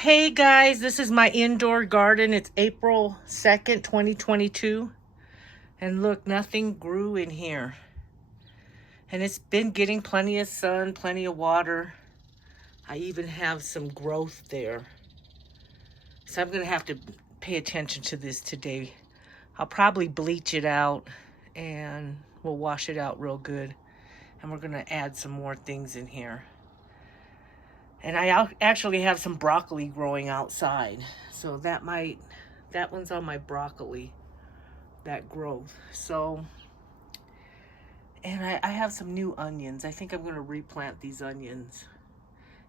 Hey guys, this is my indoor garden. It's April 2nd, 2022. And look, nothing grew in here. And it's been getting plenty of sun, plenty of water. I even have some growth there. So I'm going to have to pay attention to this today. I'll probably bleach it out and we'll wash it out real good. And we're going to add some more things in here. And I actually have some broccoli growing outside. So that one's on my broccoli, that growth. So, and I have some new onions. I think I'm going to replant these onions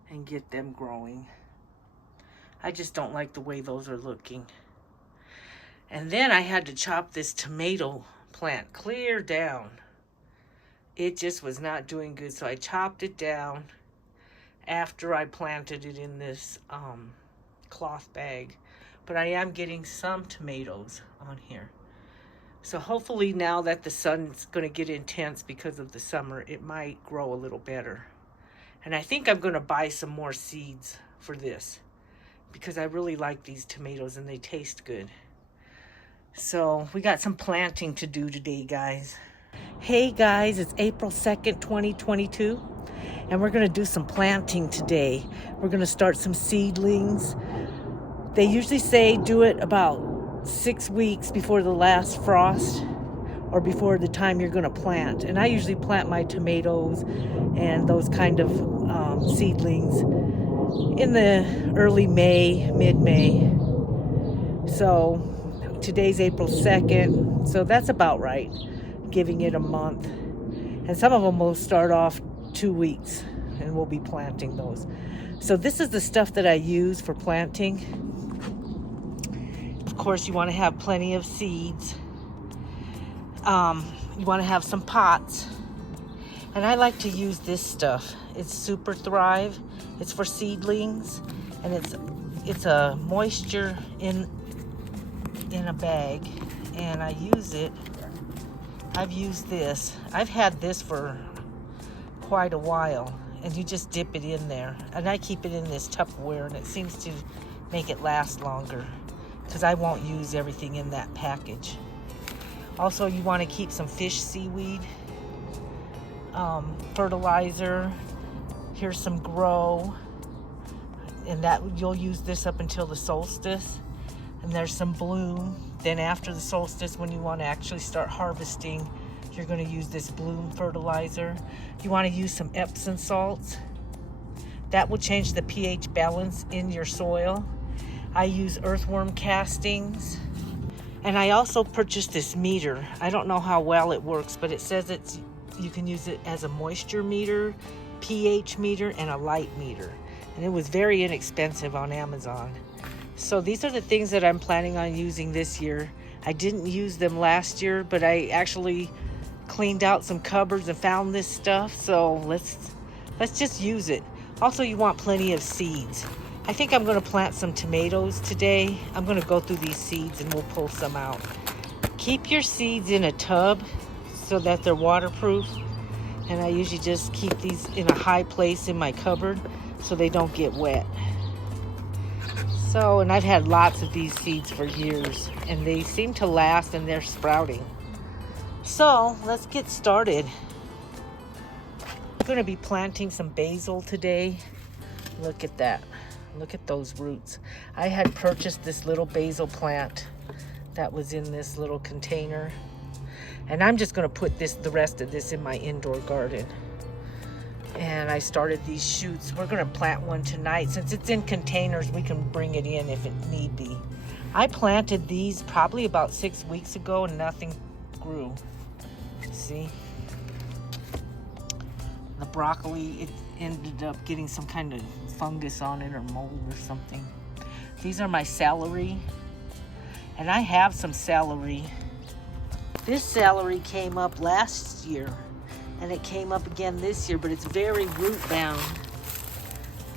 and get them growing. I just don't like the way those are looking. And then I had to chop this tomato plant clear down. It just was not doing good. So I chopped it down after I planted it in this cloth bag. But I am getting some tomatoes on here. So hopefully now that the sun's going to get intense because of the summer, it might grow a little better. And I think I'm going to buy some more seeds for this because I really like these tomatoes and they taste good. So we got some planting to do today, guys. Hey guys, it's April 2nd, 2022. And we're going to do some planting today. We're going to start some seedlings. They usually say do it about 6 weeks before the last frost or before the time you're going to plant. And I usually plant my tomatoes and those kind of seedlings in the early May, mid-May. So today's April 2nd. So that's about right, giving it a month. And some of them will start off 2 weeks and we'll be planting those. So this is the stuff that I use for planting. Of course, you want to have plenty of seeds. You want to have some pots. And I like to use this stuff. It's Super Thrive. It's for seedlings. And it's a moisture in a bag. And I use it. I've used this. I've had this for quite a while, and you just dip it in there, and I keep it in this Tupperware, and it seems to make it last longer because I won't use everything in that package. Also, you want to keep some fish seaweed, fertilizer. Here's some grow, and that you'll use this up until the solstice. And there's some bloom. Then after the solstice, when you want to actually start harvesting, you're going to use this bloom fertilizer. You want to use some Epsom salts. That will change the pH balance in your soil. I use earthworm castings. And I also purchased this meter. I don't know how well it works, but it says you can use it as a moisture meter, pH meter, and a light meter. And it was very inexpensive on Amazon. So these are the things that I'm planning on using this year. I didn't use them last year, but I actually cleaned out some cupboards and found this stuff. So let's just use it. Also, you want plenty of seeds. I think I'm going to plant some tomatoes today. I'm going to go through these seeds and we'll pull some out. Keep your seeds in a tub so that they're waterproof. And I usually just keep these in a high place in my cupboard so they don't get wet. So, and I've had lots of these seeds for years, and they seem to last, and they're sprouting. So, let's get started. I'm going to be planting some basil today. Look at that. Look at those roots. I had purchased this little basil plant that was in this little container. And I'm just going to put the rest of this in my indoor garden. And I started these shoots. We're going to plant one tonight. Since it's in containers, we can bring it in if it need be. I planted these probably about 6 weeks ago and nothing grew. See? The broccoli, it ended up getting some kind of fungus on it or mold or something. These are my celery. And I have some celery. This celery came up last year. And it came up again this year, but it's very root bound.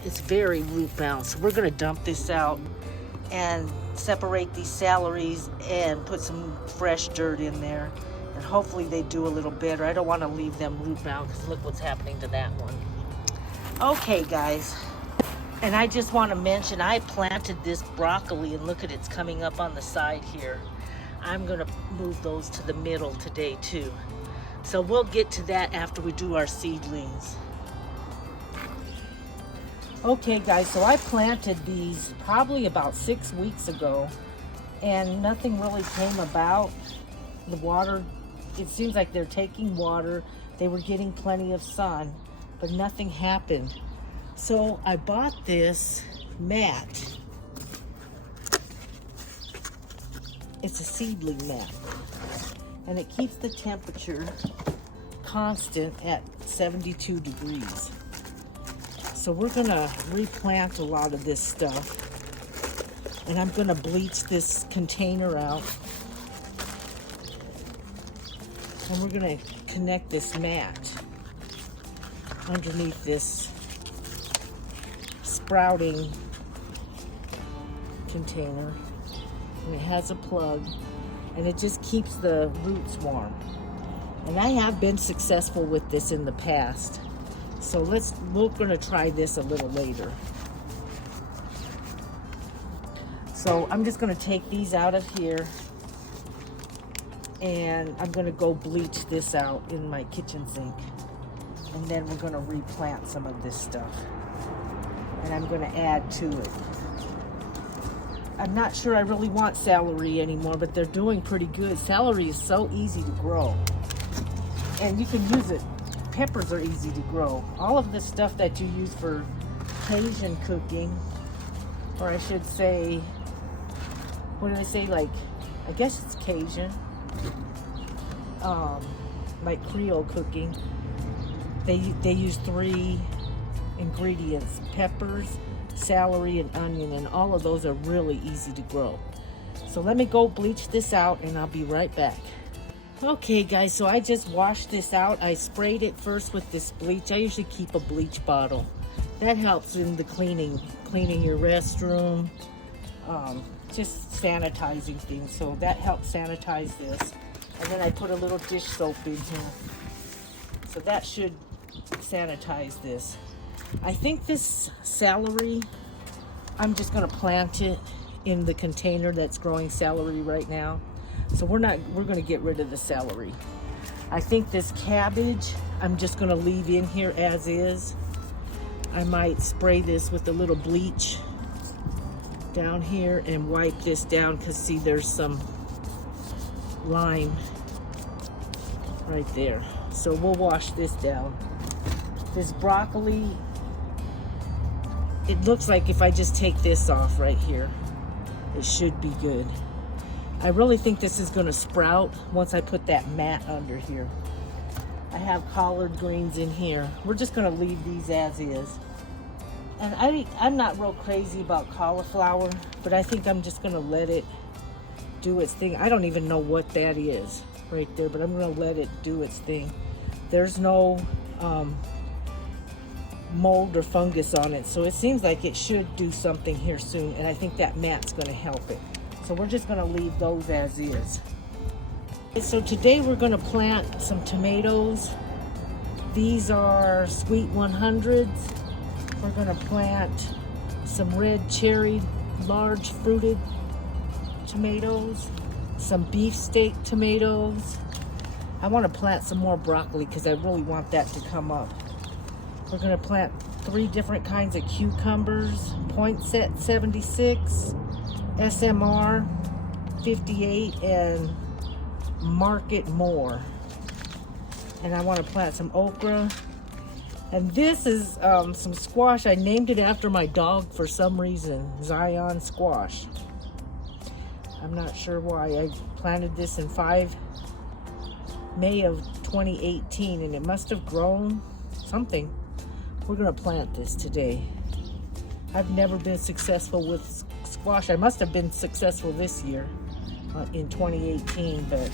It's very root bound. So we're going to dump this out and separate these celeries and put some fresh dirt in there. And hopefully they do a little better. I don't want to leave them root bound because look what's happening to that one. Okay, guys. And I just want to mention, I planted this broccoli, and look at it's coming up on the side here. I'm going to move those to the middle today too. So we'll get to that after we do our seedlings. Okay guys, so I planted these probably about 6 weeks ago, and nothing really came about. The water, it seems like they're taking water. They were getting plenty of sun, but nothing happened. So I bought this mat. It's a seedling mat, and it keeps the temperature constant at 72 degrees. So we're gonna replant a lot of this stuff, and I'm gonna bleach this container out, and we're gonna connect this mat underneath this sprouting container, and it has a plug, and it just keeps the roots warm. And I have been successful with this in the past, so we're gonna try this a little later. So I'm just gonna take these out of here, and I'm gonna go bleach this out in my kitchen sink, and then we're gonna replant some of this stuff, and I'm gonna add to it. I'm not sure I really want celery anymore, but they're doing pretty good. Celery is so easy to grow, and you can use it. Peppers are easy to grow. All of the stuff that you use for Cajun cooking, or I should say, what do I say, like, I guess it's Cajun, like Creole cooking. They use 3 ingredients: peppers, celery, and onion, and all of those are really easy to grow. So let me go bleach this out, and I'll be right back. Okay guys, so I just washed this out. I sprayed it first with this bleach. I usually keep a bleach bottle. That helps in the cleaning your restroom, just sanitizing things. So that helps sanitize this. And then I put a little dish soap in here. So that should sanitize this. I think this celery, I'm just gonna plant it in the container that's growing celery right now. So we're gonna get rid of the celery. I think this cabbage, I'm just gonna leave in here as is. I might spray this with a little bleach down here and wipe this down, because see, there's some lime right there. So we'll wash this down. This broccoli, it looks like if I just take this off right here, it should be good. I really think this is gonna sprout once I put that mat under here. I have collard greens in here. We're just gonna leave these as is. And I'm not real crazy about cauliflower, but I think I'm just gonna let it do its thing. I don't even know what that is right there, but I'm gonna let it do its thing. There's no mold or fungus on it, so it seems like it should do something here soon, and I think that mat's gonna help it. So we're just gonna leave those as is. So today we're gonna plant some tomatoes. These are sweet 100s. We're gonna plant some red cherry, large fruited tomatoes, some beefsteak tomatoes. I wanna plant some more broccoli because I really want that to come up. We're gonna plant 3 different kinds of cucumbers: Poinsett 76, SMR 58, and Market More. And I want to plant some okra. And this is some squash. I named it after my dog for some reason, Zion Squash. I'm not sure why. I planted this in May of 2018, and it must have grown something. We're gonna plant this today. I've never been successful with squash. I must have been successful this year in 2018, but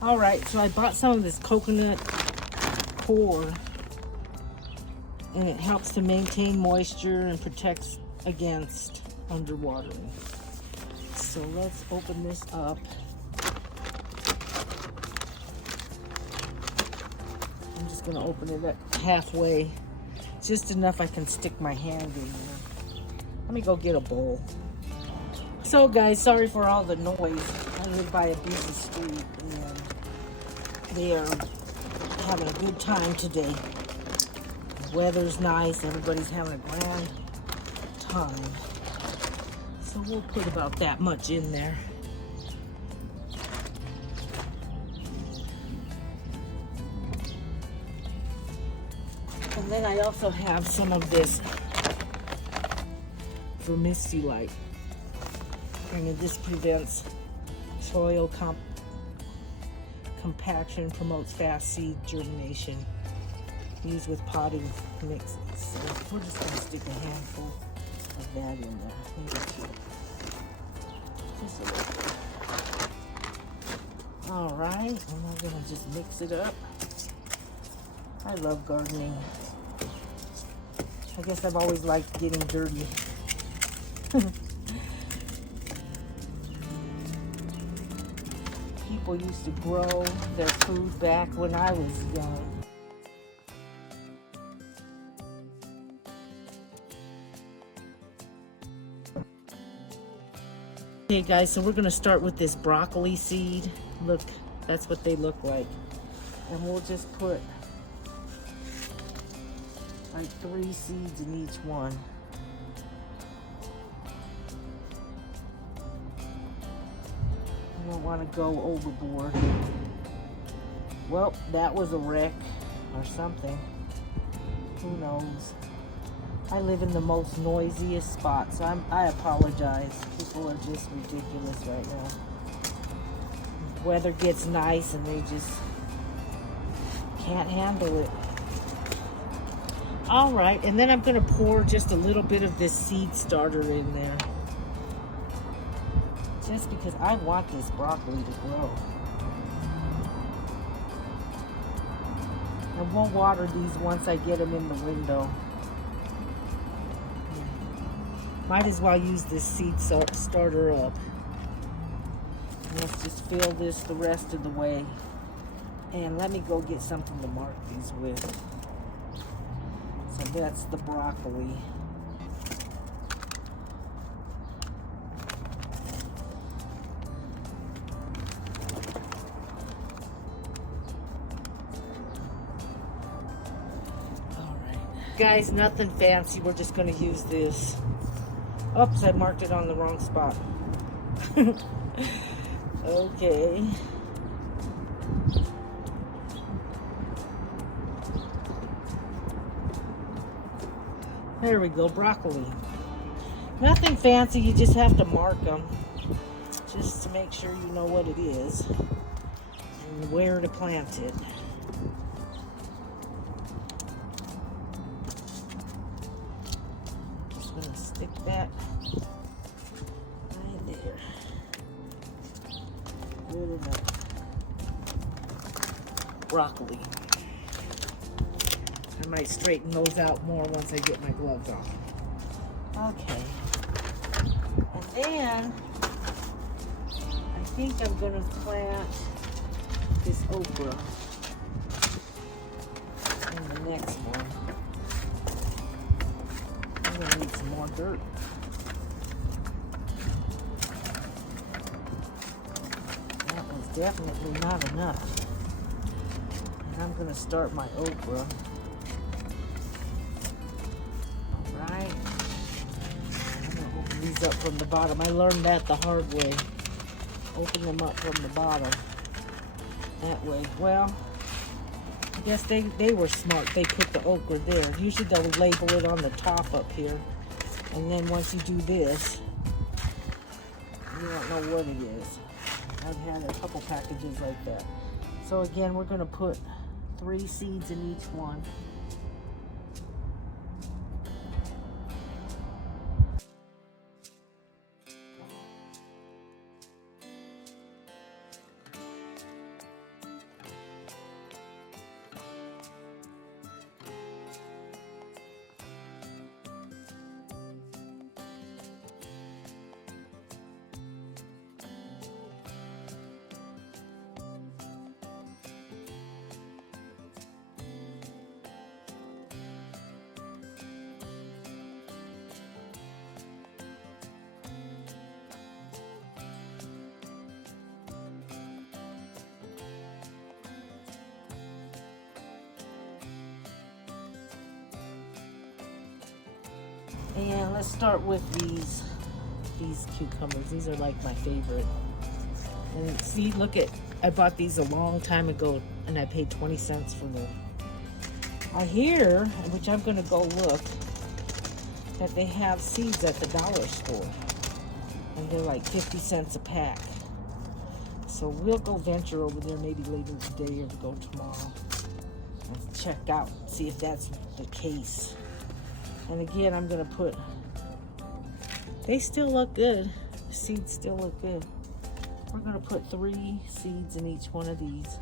all right. So I bought some of this coconut coir, and it helps to maintain moisture and protects against underwatering. So let's open this up. I'm just gonna open it up halfway. Just enough I can stick my hand in there. Let me go get a bowl. So guys, sorry for all the noise. I live by a busy street and they are having a good time today. The weather's nice, everybody's having a grand time. So we'll put about that much in there. And then I also have some of this vermiculite. And this prevents soil compaction, promotes fast seed germination. Used with potting mixes. So we're just going to stick a handful of that in there. Maybe two. Just a little bit. All right, and we're going to just mix it up. I love gardening. I guess I've always liked getting dirty. People used to grow their food back when I was young. Okay guys, so we're going to start with this broccoli seed. Look, that's what they look like. And we'll just put like 3 seeds in each one. You don't want to go overboard. Well, that was a wreck or something. Who knows? I live in the most noisiest spot, so I apologize. People are just ridiculous right now. Weather gets nice and they just can't handle it. All right, and then I'm going to pour just a little bit of this seed starter in there. Just because I want this broccoli to grow. And we'll water these once I get them in the window. Might as well use this seed starter up. Let's just fill this the rest of the way. And let me go get something to mark these with. So that's the broccoli. All right. Guys, nothing fancy. We're just going to use this. Oops, I marked it on the wrong spot. Okay. There we go, broccoli. Nothing fancy, you just have to mark them. Just to make sure you know what it is and where to plant it. Just gonna stick that right there. Good enough. Broccoli. I might straighten those out more once I get my gloves on. Okay. And then I think I'm gonna plant this okra in the next one. I'm gonna need some more dirt. That was definitely not enough. And I'm gonna start my okra. Alright. I'm gonna open these up from the bottom. I learned that the hard way. Open them up from the bottom. That way. Well, I guess they were smart. They put the okra there. Usually they'll label it on the top up here. And then once you do this, you don't know what it is. I've had a couple packages like that. So again, we're going to put 3 seeds in each one. And let's start with these cucumbers. These are like my favorite. And see, look at, I bought these a long time ago and I paid 20 cents for them. I hear, which I'm gonna go look, that they have seeds at the dollar store. And they're like 50 cents a pack. So we'll go venture over there maybe later today or go tomorrow and check out, see if that's the case. And again, I'm gonna put, they still look good. The seeds still look good. We're gonna put 3 seeds in each one of these.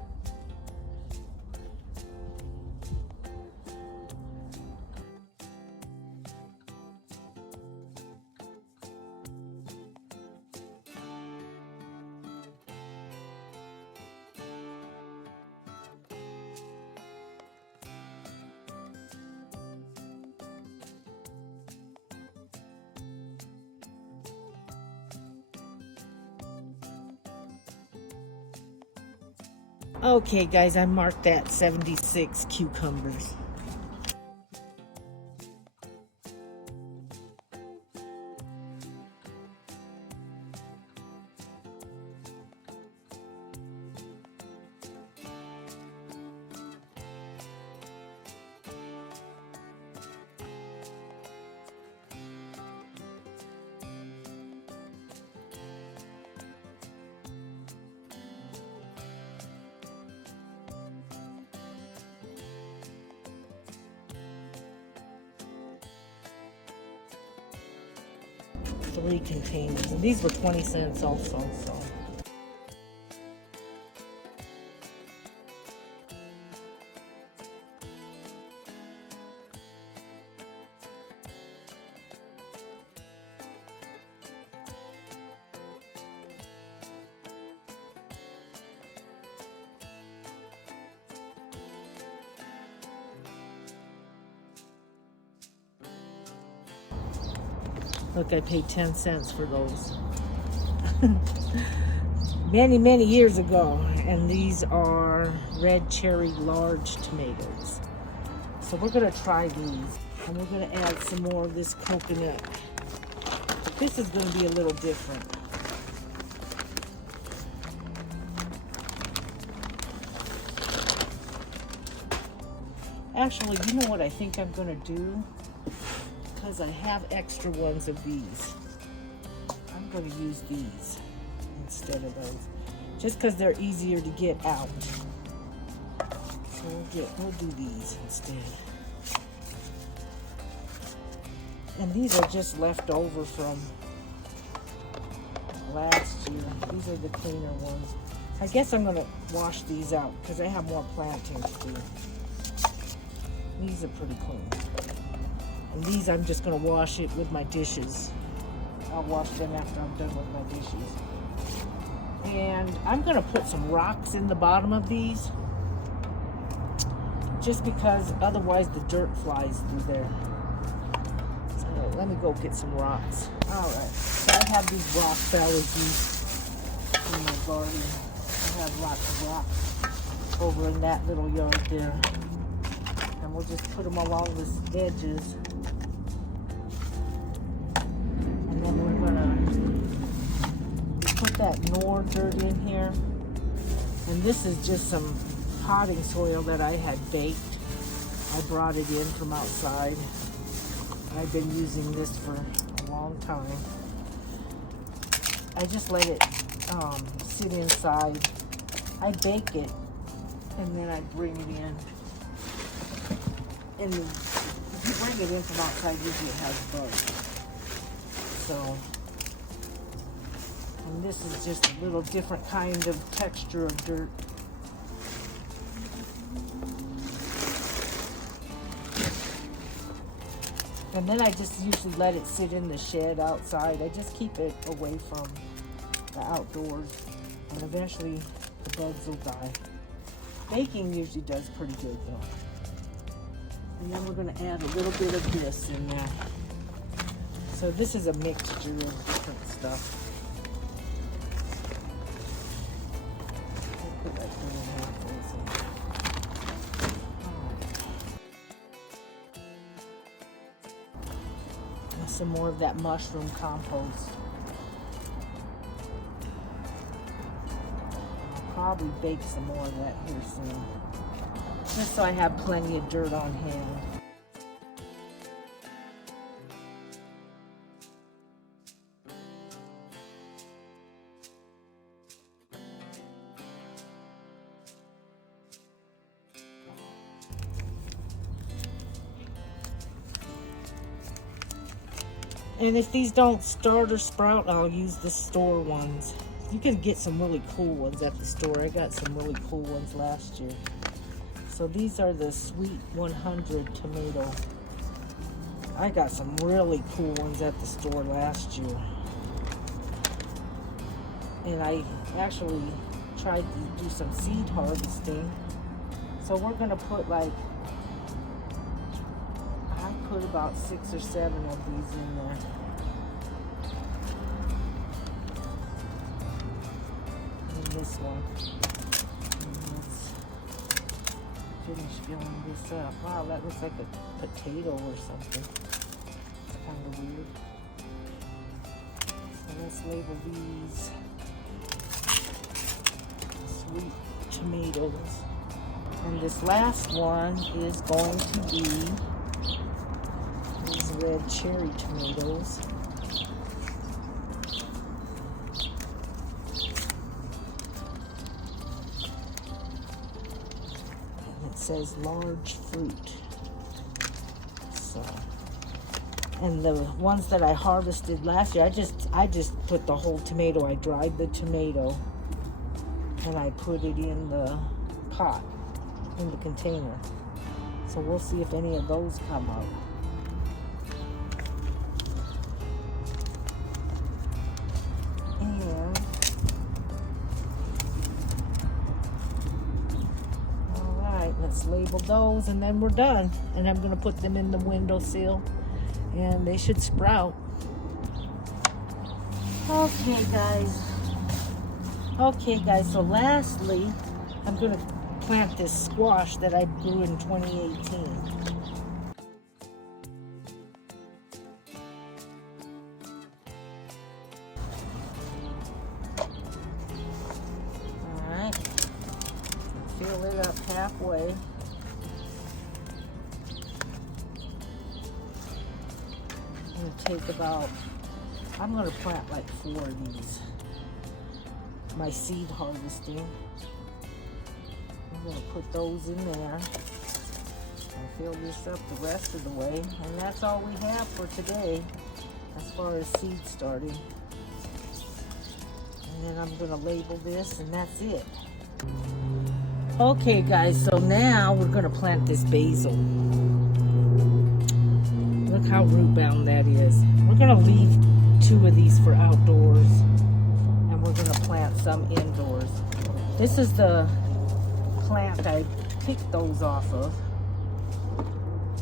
Okay guys, I marked that 76 cucumbers. Three containers, and these were 20 cents also, so. Look, I paid 10 cents for those. many years ago. And these are red cherry large tomatoes. So we're gonna try these. And we're gonna add some more of this coconut. But this is gonna be a little different. Actually, you know what I think I'm gonna do? Because I have extra ones of these. I'm going to use these instead of those. Just because they're easier to get out. So we'll do these instead. And these are just left over from last year. These are the cleaner ones. I guess I'm going to wash these out because I have more planting to do. These are pretty clean. And these I'm just gonna wash it with my dishes. I'll wash them after I'm done with my dishes. And I'm gonna put some rocks in the bottom of these, just because otherwise the dirt flies through there. So let me go get some rocks. All right, so I have these rock allergies in my garden. I have lots of rocks over in that little yard there. And we'll just put them along the edges. Put that Nor dirt in here, and this is just some potting soil that I had baked. I brought it in from outside. I've been using this for a long time. I just let it sit inside. I bake it and then I bring it in. And if you bring it in from outside, usually it has bugs. So. And this is just a little different kind of texture of dirt. And then I just usually let it sit in the shed outside. I just keep it away from the outdoors. And eventually the bugs will die. Baking usually does pretty good though. And then we're going to add a little bit of this in there. So this is a mixture of different stuff. some more of that mushroom compost. I'll probably bake some more of that here soon, just so I have plenty of dirt on hand. And if these don't start or sprout, I'll use the store ones. You can get some really cool ones at the store. I got some really cool ones last year. So these are the Sweet 100 tomato. I got some really cool ones at the store last year. And I actually tried to do some seed harvesting. So we're gonna put like, I put about 6 or 7 of these in there. And this one. And let's finish filling this up. Wow, that looks like a potato or something. It's kind of weird. So let's label these sweet tomatoes. And this last one is going to be these red cherry tomatoes. And it says large fruit. So, and the ones that I harvested last year, I just put the whole tomato. I dried the tomato and I put it in the pot, in the container. So we'll see if any of those come up. And all right, let's label those and then we're done. And I'm gonna put them in the windowsill and they should sprout. Okay guys, so lastly, I'm gonna plant this squash that I grew in 2018. Alright, fill it up halfway. I'm gonna plant like 4 of these. My seed harvesting. I'm going to put those in there and fill this up the rest of the way. And that's all we have for today as far as seed starting. And then I'm going to label this and that's it. Okay guys, so now we're going to plant this basil. Look how root bound that is. We're going to leave 2 of these for outdoors and we're going to plant some indoors. This is the plant I picked those off of.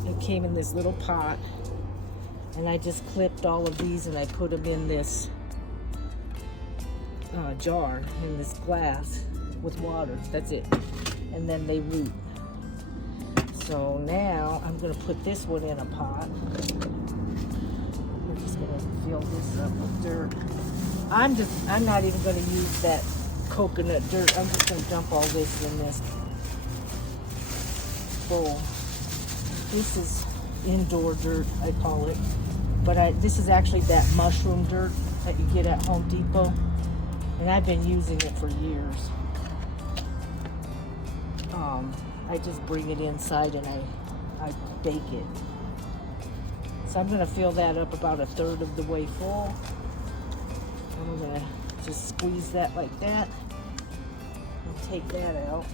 It came in this little pot and I just clipped all of these and I put them in this jar, in this glass with water. That's it. And then they root. So now I'm going to put this one in a pot. We're just going to fill this up with dirt. I'm not even going to use that coconut dirt. I'm just going to dump all this in this bowl. This is indoor dirt, I call it. But this is actually that mushroom dirt that you get at Home Depot. And I've been using it for years. I just bring it inside and I bake it. So I'm going to fill that up about 1/3 of the way full. I'm going to just squeeze that like that and take that out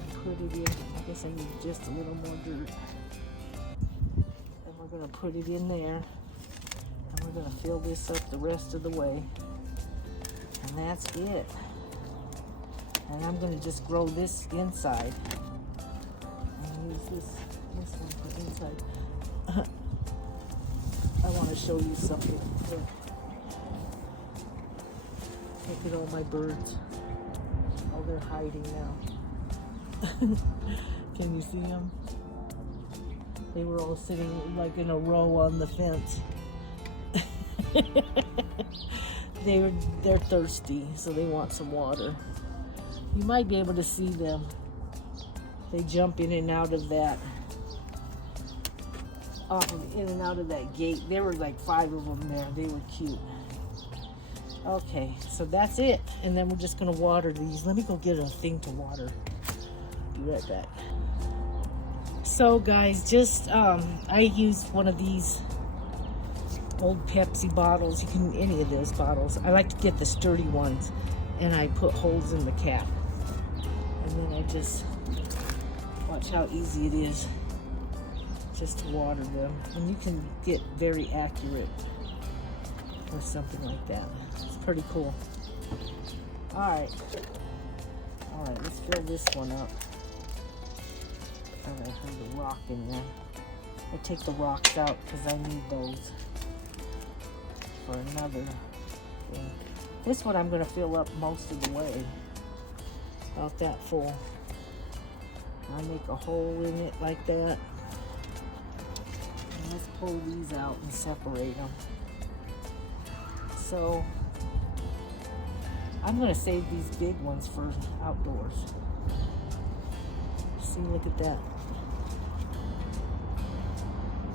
and put it in. I guess I need just a little more dirt. And we're going to put it in there and we're going to fill this up the rest of the way. And that's it. And I'm going to just grow this inside and use this one for inside. I want to show you something. Here. Look at all my birds. Oh, they're hiding now. Can you see them? They were all sitting like in a row on the fence. They're thirsty, so they want some water. You might be able to see them. They jump in and out of that, in and out of that gate. There were like 5 of them there. They were cute. Okay, so that's it. And then we're just gonna water these. Let me go get a thing to water. Be right back. So guys, just I used one of these old Pepsi bottles. You can, any of those bottles. I like to get the sturdy ones, and I put holes in the cap. And then I just, watch how easy it is just to water them. And you can get very accurate with something like that. It's pretty cool. Alright, let's fill this one up. Alright, there's a rock in there. I take the rocks out because I need those for another thing. This one I'm going to fill up most of the way. About that full. I'll make a hole in it like that. And let's pull these out and separate them. So I'm going to save these big ones for outdoors. See, look at that.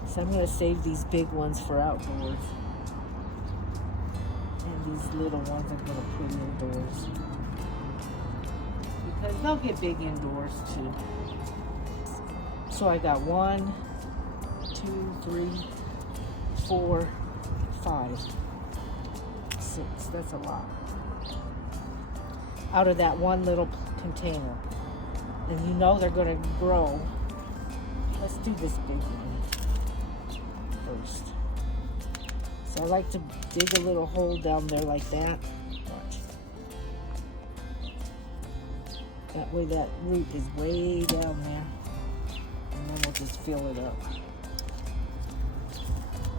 So I'm going to save these big ones for outdoors. And these little ones I'm going to put indoors. Because they'll get big indoors too. So I got 1, 2, 3, 4, 5, 6. That's a lot. Out of that one little container. And you know they're going to grow. Let's do this big one first. So I like to dig a little hole down there like that. Watch. That way that root is way down there. And then we'll just fill it up.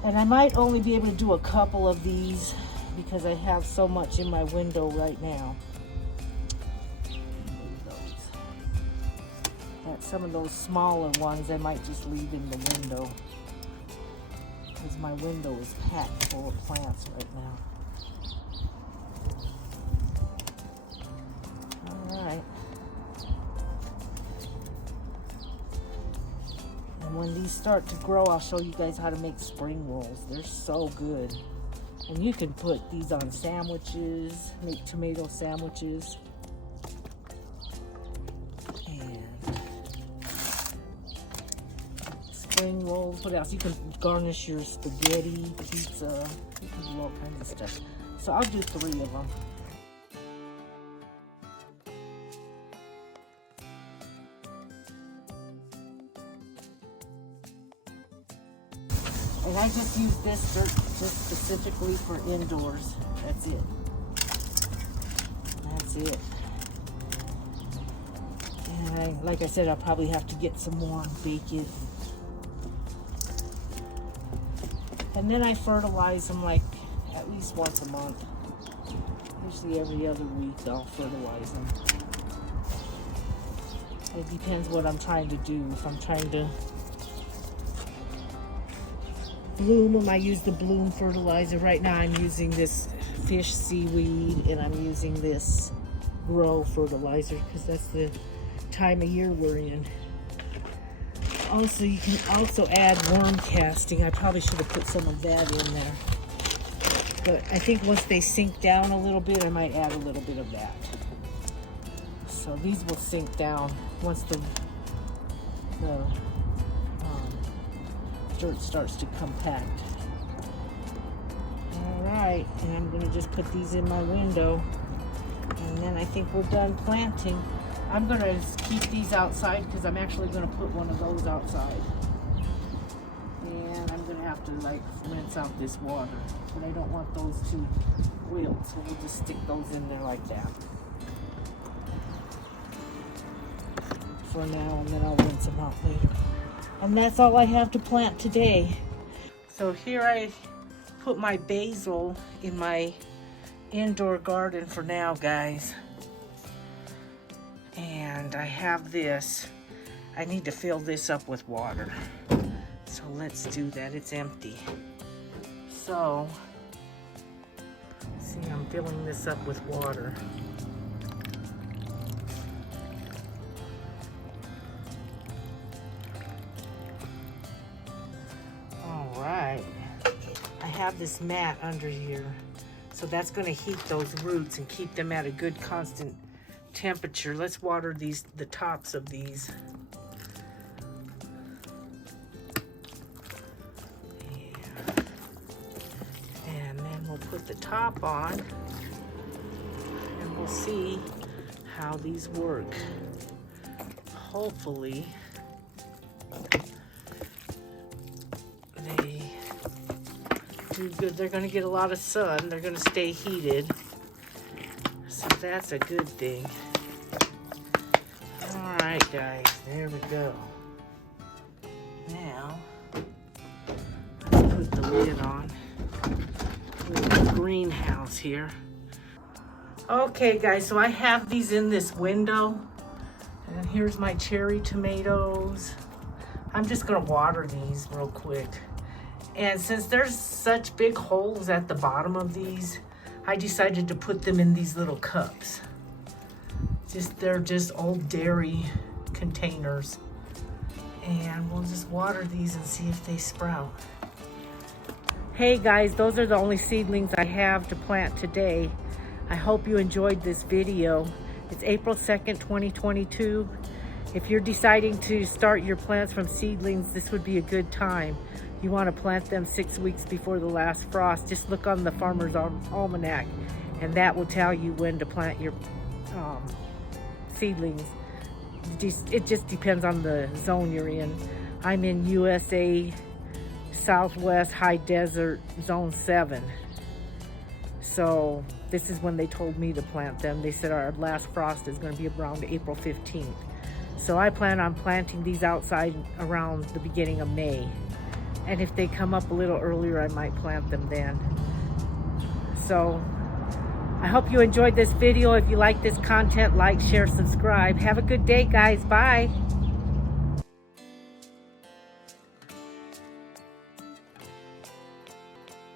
And I might only be able to do a couple of these because I have so much in my window right now. Some of those smaller ones I might just leave in the window because my window is packed full of plants right now. Alright. And when these start to grow, I'll show you guys how to make spring rolls. They're so good. And you can put these on sandwiches, make tomato sandwiches. Spring rolls. What else? You can garnish your spaghetti, pizza. You can do all kinds of stuff. So I'll do 3 of them. And I just use this dirt just specifically for indoors. That's it. That's it. And like I said, I'll probably have to get some more and bake it. And then I fertilize them like at least once a month. Usually every other week I'll fertilize them. It depends what I'm trying to do. If I'm trying to bloom them, I use the bloom fertilizer. Right now I'm using this fish seaweed and I'm using this grow fertilizer because that's the time of year we're in. Also, you can also add worm casting. I probably should have put some of that in there. But I think once they sink down a little bit, I might add a little bit of that. So these will sink down once the dirt starts to compact. Alright, and I'm going to just put these in my window. And then I think we're done planting. I'm going to keep these outside because I'm actually going to put one of those outside. And I'm going to have to like rinse out this water. But I don't want those to wilt, so we'll just stick those in there like that. For now, and then I'll rinse them out later. And that's all I have to plant today. So here I put my basil in my indoor garden for now, guys. And I have this. I need to fill this up with water. So let's do that. It's empty. So, see, I'm filling this up with water. All right. I have this mat under here. So that's going to heat those roots and keep them at a good constant temperature. Let's water the tops of these. And then we'll put the top on and we'll see how these work. Hopefully they do good. They're going to get a lot of sun. They're going to stay heated. So that's a good thing. All right, guys, there we go. Now, let's put the lid on. Little greenhouse here. Okay, guys, so I have these in this window. And here's my cherry tomatoes. I'm just gonna water these real quick. And since there's such big holes at the bottom of these, I decided to put them in these little cups. They're just old dairy containers. And we'll just water these and see if they sprout. Hey guys, those are the only seedlings I have to plant today. I hope you enjoyed this video. It's April 2nd, 2022. If you're deciding to start your plants from seedlings, this would be a good time. You want to plant them 6 weeks before the last frost. Just look on the Farmer's Almanac and that will tell you when to plant your seedlings. It just depends on the zone you're in. I'm in USA Southwest High Desert Zone 7. So this is when they told me to plant them. They said our last frost is going to be around April 15th. So I plan on planting these outside around the beginning of May. And if they come up a little earlier, I might plant them then. So I hope you enjoyed this video. If you like this content, like, share, subscribe. Have a good day, guys. Bye.